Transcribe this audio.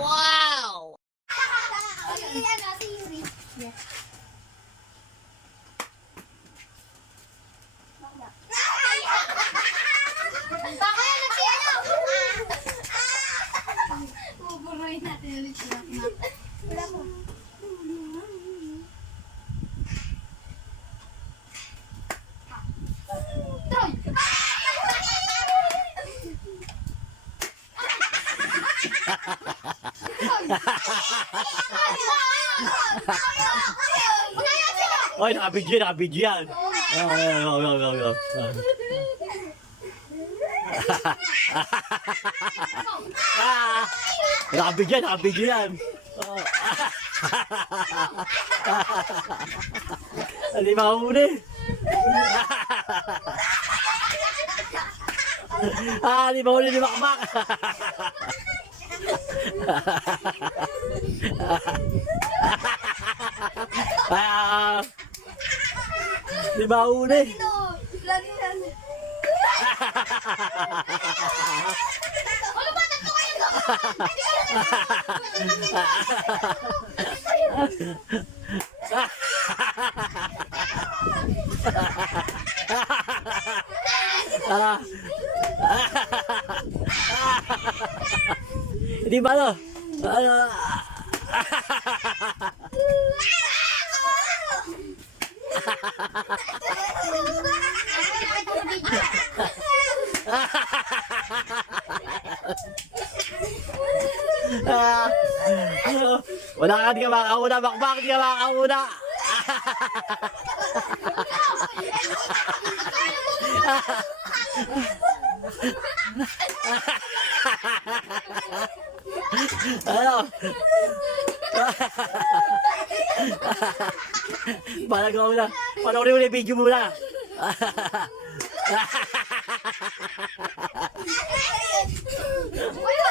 Wow! Buburuin natin ulit siya. Wala mo. Oy, nakabidyo yan. Nakabidyo yan. Hindi makahuli. Hindi mahuli ni Makmak. Hindi mahuli. Lagi yan. Ano ba? Tatlo kayo doon? Hindi ba no? Wala ka, di ka makakauna. Makmak, di ka makakauna. Ano? Parang ako na. Panoorin mo na yung video muna. Wala.